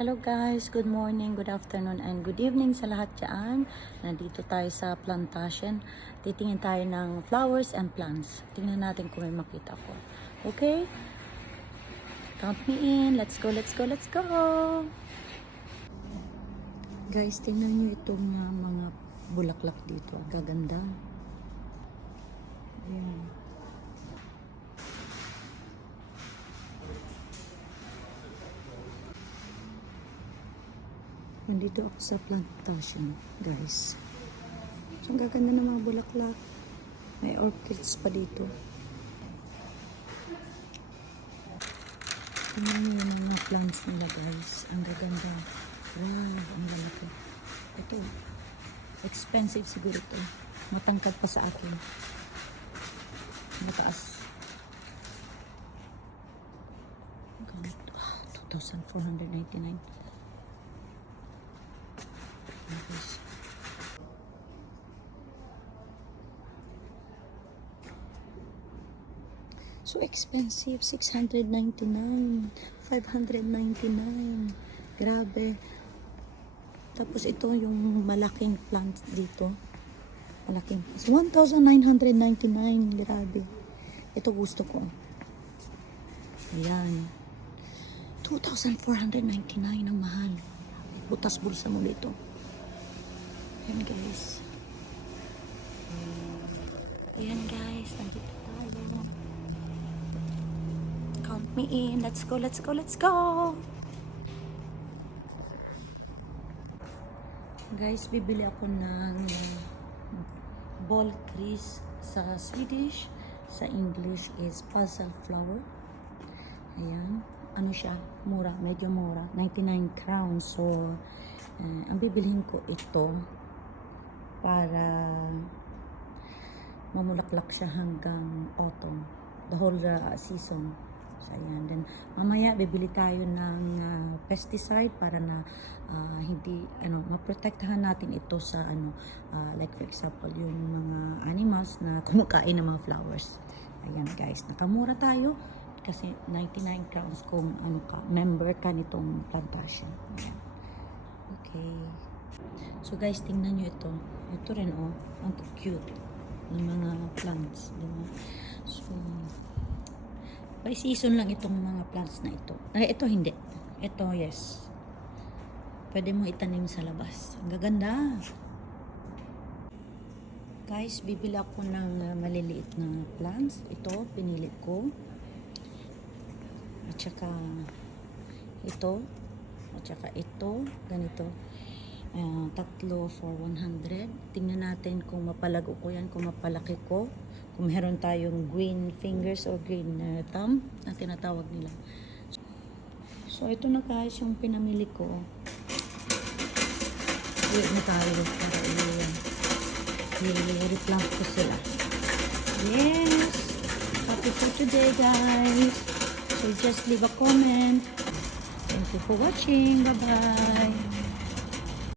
Hello guys, good morning, good afternoon, and good evening sa lahat dyan. Nandito tayo sa plantation. Titingin tayo ng flowers and plants. Tingnan natin kung may makita ko. Okay? Count me in. Let's go, let's go, let's go! Guys, tingnan nyo itong uh, mga bulaklak dito. Gaganda. Ayan. Nandito ako sa plantation, guys. So, ang gaganda ng mga bulaklak. May orchids pa dito. Tingnan niyo yung mga plants nila, guys. Ang gaganda. Wow, ang lalaki. Ito, expensive siguro ito. Matangkad pa sa akin. Mataas. Wow, 2,499. So expensive, 699, 599. Grabe. Tapos ito yung malaking plant dito. Malaking. 1,999. Grabe. Ito gusto ko. Ayan. 2,499 ang mahal. Butas bulsa mo dito. Ayan guys. Ayan guys. Nandito tayo. Count me in. Let's go, let's go, let's go. Guys, bibili ako ng ball crease sa Swedish. Sa English is puzzle flower. Ayan. Ano siya? Mura. Medyo mura. 99 crowns. So, eh, ang bibilihin ko ito para mamulaklak siya hanggang autumn. The whole uh, season. So, ayan. Then, mamaya, bibili tayo ng uh, pesticide para na uh, hindi, ano, maprotektahan natin ito sa, ano, uh, like for example, yung mga animals na kumakain ng mga flowers. Ayan, guys. Nakamura tayo kasi 99 crowns kung ano ka, member ka nitong plantation. Ayan. Okay. So guys, tingnan nyo ito. Ito rin oh, ang cute ng mga plants. Diba? So, by season lang itong mga plants na ito. Ay, ito hindi. Ito, yes. Pwede mo itanim sa labas. Ang gaganda. Guys, bibili ako ng uh, maliliit na plants. Ito, pinili ko. At saka ito. At saka ito. Ganito. Uh, tatlo for 100. Tingnan natin kung mapalago ko yan, kung mapalaki ko. Kung meron tayong green fingers or green uh, thumb na tinatawag nila. So, ito na guys yung pinamili ko. Wait na tayo para i-replant ko sila. Yes! Happy for today guys! So, just leave a comment. Thank you for watching. Bye-bye!